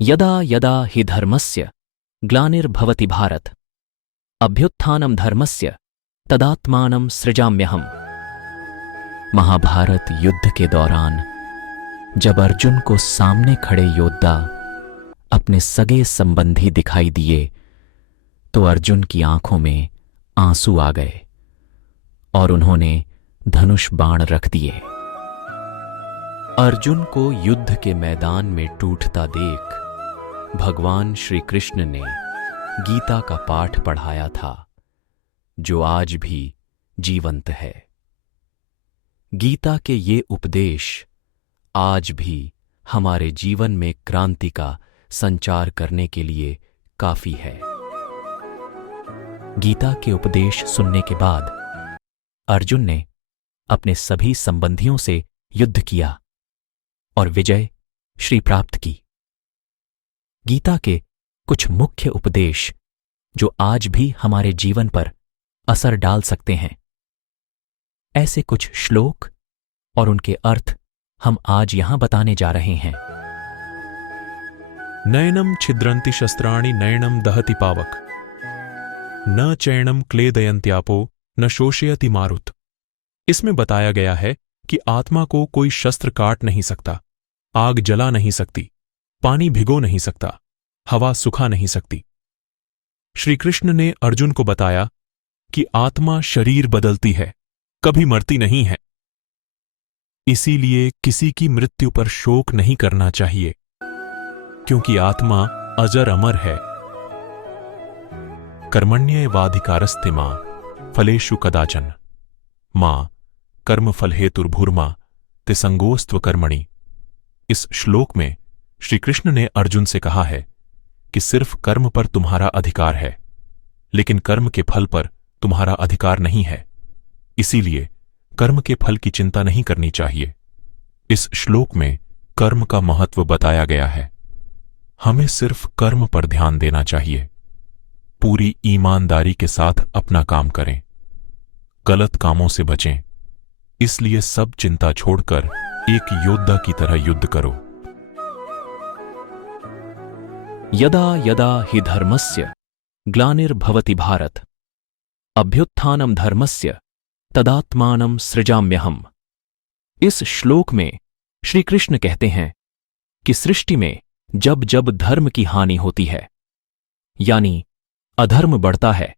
यदा यदा हि धर्मस्य ग्लानिर्भवति भारत अभ्युत्थानं धर्मस्य तदात्मानं सृजाम्यहम्। महाभारत युद्ध के दौरान जब अर्जुन को सामने खड़े योद्धा अपने सगे संबंधी दिखाई दिए तो अर्जुन की आंखों में आंसू आ गए और उन्होंने धनुष बाण रख दिए। अर्जुन को युद्ध के मैदान में टूटता देख भगवान श्री कृष्ण ने गीता का पाठ पढ़ाया था, जो आज भी जीवंत है। गीता के ये उपदेश आज भी हमारे जीवन में क्रांति का संचार करने के लिए काफी है। गीता के उपदेश सुनने के बाद अर्जुन ने अपने सभी संबंधियों से युद्ध किया और विजय श्री प्राप्त की। गीता के कुछ मुख्य उपदेश जो आज भी हमारे जीवन पर असर डाल सकते हैं, ऐसे कुछ श्लोक और उनके अर्थ हम आज यहां बताने जा रहे हैं। नयनम छिद्रन्ति शस्त्राणि नयनम दहति पावक न चैणम क्लेदयन्त्यापो न शोषयति मारुत। इसमें बताया गया है कि आत्मा को कोई शस्त्र काट नहीं सकता, आग जला नहीं सकती, पानी भिगो नहीं सकता, हवा सुखा नहीं सकती। श्री कृष्ण ने अर्जुन को बताया कि आत्मा शरीर बदलती है, कभी मरती नहीं है। इसीलिए किसी की मृत्यु पर शोक नहीं करना चाहिए, क्योंकि आत्मा अजर अमर है। कर्मण्येवाधिकारस्ते मां फलेषु कदाचन मां कर्मफल हेतुर्भूर्मा ते संगोस्त्व कर्मणि। इस श्लोक में श्री कृष्ण ने अर्जुन से कहा है कि सिर्फ कर्म पर तुम्हारा अधिकार है, लेकिन कर्म के फल पर तुम्हारा अधिकार नहीं है। इसीलिए कर्म के फल की चिंता नहीं करनी चाहिए। इस श्लोक में कर्म का महत्व बताया गया है। हमें सिर्फ कर्म पर ध्यान देना चाहिए। पूरी ईमानदारी के साथ अपना काम करें, गलत कामों से बचें। इसलिए सब चिंता छोड़कर एक योद्धा की तरह युद्ध करो। यदा यदा हि धर्मस्य ग्लानिर्भवति भारत अभ्युत्थानं धर्मस्य तदात्मानं सृजाम्यहम्। इस श्लोक में श्री कृष्ण कहते हैं कि सृष्टि में जब जब धर्म की हानि होती है, यानी अधर्म बढ़ता है,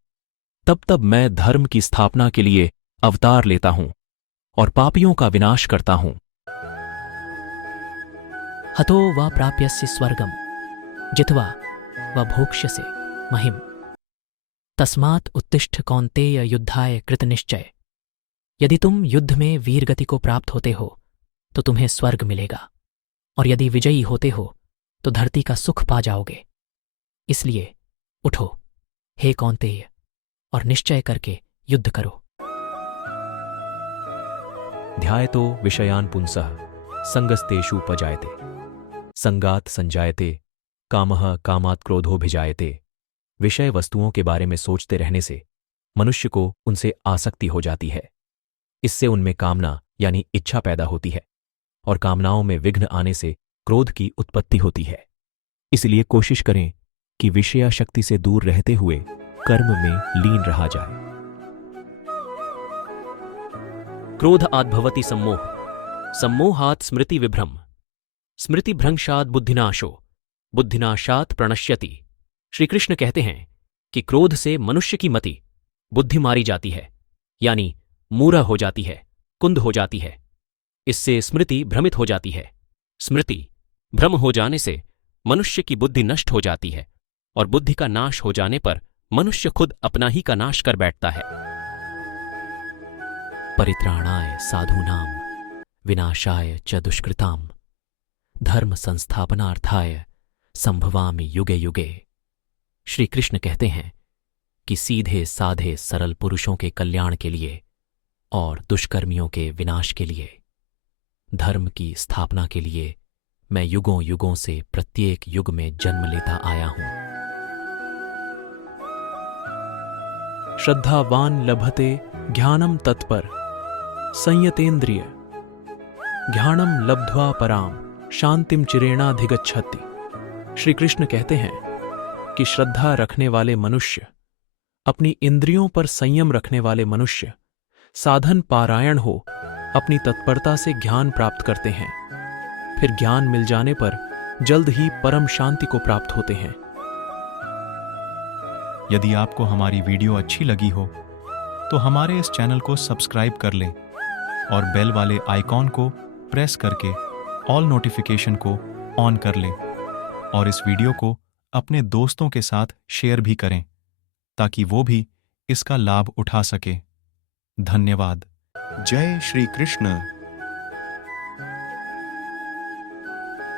तब तब मैं धर्म की स्थापना के लिए अवतार लेता हूं और पापियों का विनाश करता हूं। हतो वा प्राप्यस्य स्वर्गम जित्वा वा भोक्ष्यसे महिम तस्मात् उत्तिष्ठ कौन्तेय युद्धाय कृतनिश्चय। यदि तुम युद्ध में वीरगति को प्राप्त होते हो तो तुम्हें स्वर्ग मिलेगा, और यदि विजयी होते हो तो धरती का सुख पा जाओगे। इसलिए उठो हे कौन्तेय और निश्चय करके युद्ध करो। ध्यायतो विषयान् पुंसः संगस्तेषु उपजायते संगात संजायते कामः कामात् क्रोधोऽभिजायते। विषय वस्तुओं के बारे में सोचते रहने से मनुष्य को उनसे आसक्ति हो जाती है। इससे उनमें कामना यानी इच्छा पैदा होती है, और कामनाओं में विघ्न आने से क्रोध की उत्पत्ति होती है। इसलिए कोशिश करें कि विषयाशक्ति से दूर रहते हुए कर्म में लीन रहा जाए। क्रोधात् भवति सम्मोह सम्मोहात् स्मृति विभ्रम स्मृतिभ्रंशात् बुद्धिनाशो बुद्धिनाशात् प्रणश्यति। श्री कृष्ण कहते हैं कि क्रोध से मनुष्य की मति बुद्धि मारी जाती है, यानी मूढ़ हो जाती है, कुंद हो जाती है। इससे स्मृति भ्रमित हो जाती है। स्मृति भ्रम हो जाने से मनुष्य की बुद्धि नष्ट हो जाती है, और बुद्धि का नाश हो जाने पर मनुष्य खुद अपना ही का नाश कर बैठता है। परित्राणाय साधूनां विनाशाय च दुष्कृतां धर्म संस्थापनार्थाय संभवामि युगे युगे। श्री कृष्ण कहते हैं कि सीधे साधे सरल पुरुषों के कल्याण के लिए और दुष्कर्मियों के विनाश के लिए, धर्म की स्थापना के लिए मैं युगों युगों से प्रत्येक युग में जन्म लेता आया हूं। श्रद्धावान लभते ज्ञानम तत्पर संयतेन्द्रिय ज्ञानम लब्ध्वा पराम शांतिम चिरेणाधिगच्छति। श्री कृष्ण कहते हैं कि श्रद्धा रखने वाले मनुष्य, अपनी इंद्रियों पर संयम रखने वाले मनुष्य, साधन पारायण हो अपनी तत्परता से ज्ञान प्राप्त करते हैं। फिर ज्ञान मिल जाने पर जल्द ही परम शांति को प्राप्त होते हैं। यदि आपको हमारी वीडियो अच्छी लगी हो तो हमारे इस चैनल को सब्सक्राइब कर लें और बेल वाले आइकॉन को प्रेस करके ऑल नोटिफिकेशन को ऑन कर लें और इस वीडियो को अपने दोस्तों के साथ शेयर भी करें ताकि वो भी इसका लाभ उठा सके। धन्यवाद। जय श्री कृष्ण।